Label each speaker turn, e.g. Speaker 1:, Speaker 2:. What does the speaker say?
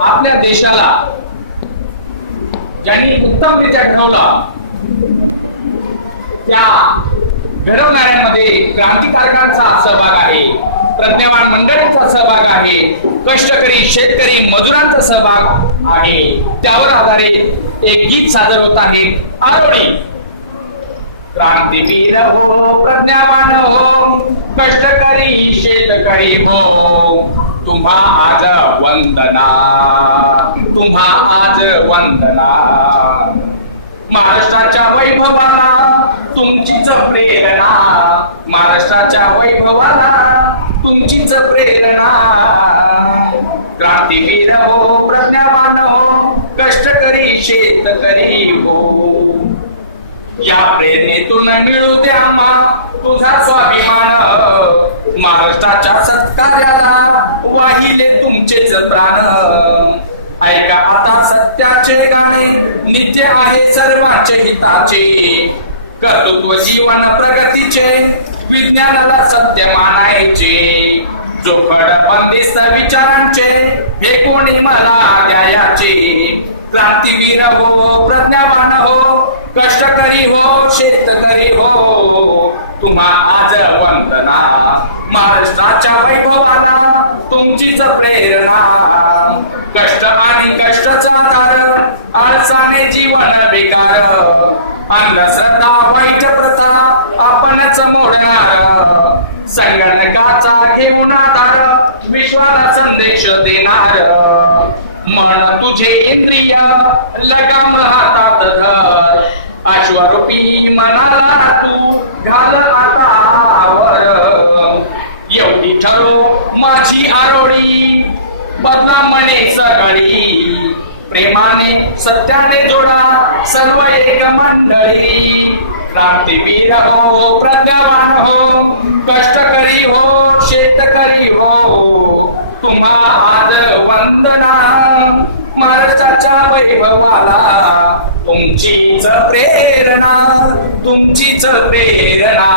Speaker 1: आपल्या देशाला ज्यांनी उत्तमरित्या घडवला त्या घडवणाऱ्यांमध्ये क्रांतिकारकांचा सहभाग आहे प्रज्ञावान मंडळींचा सहभाग आहे कष्टकरी शेतकरी मजुरांचा सहभाग आहे. त्यावर आधारित एक गीत सादर होत आहे आरोडी क्रांतीवीर हो प्रज्ञावान हो कष्टकरी शेतकरी हो. तुम्हा आज वंदना तुम्हा आज वंदना. महाराष्ट्राच्या वैभवाला तुमचीच प्रेरणा महाराष्ट्राच्या वैभवाला तुमचीच प्रेरणा. क्रांतीवीर हो प्रज्ञावान हो कष्टकरी शेतकरी हो. या प्रेरणेतून मिळू द्या मा तुझा स्वाभिमान महाराष्ट्राच्या सत्कार्याला वाहिले तुमचेच प्राण. ऐका आता सत्याचे गाणे नित्य आहे सर्वांचे हिताचे. कर्तृत्व जीवन प्रगतीचे विज्ञानाला सत्य मानायचे. जो बंदिस्त विचारांचे हे कोणी मला द्यायाचे? क्रांतीवीर हो प्रज्ञावान हो कष्टकरी हो शेतकरी हो तुम्हा आज वंदना. महाराष्ट्राच्या वैभवाला तुमचीच प्रेरणा. कष्ट आणि कष्टचा आधार आळसाने जीवन बेकार. अंधश्रद्धा वाईट प्रथा आपणच मोडणार. संगणकाचा घेऊन आधार विश्वाला संदेश देणार. मन तुझे इंद्रिय लगाम हातात धर. अश्वरूपी मनाला तू घाल आता आवर. एवढी ठरो माझी आरोळी बदला म्हणे सगळी. प्रेमाने सत्याने जोडा सर्व एक मंडळी. क्रांतीवीर हो प्रत्यवान हो कष्टकरी हो शेतकरी हो. तुम्हा आज वंदना महाराष्ट्राच्या वैभवाला. तुमचीच प्रेरणा तुमचीच प्रेरणा.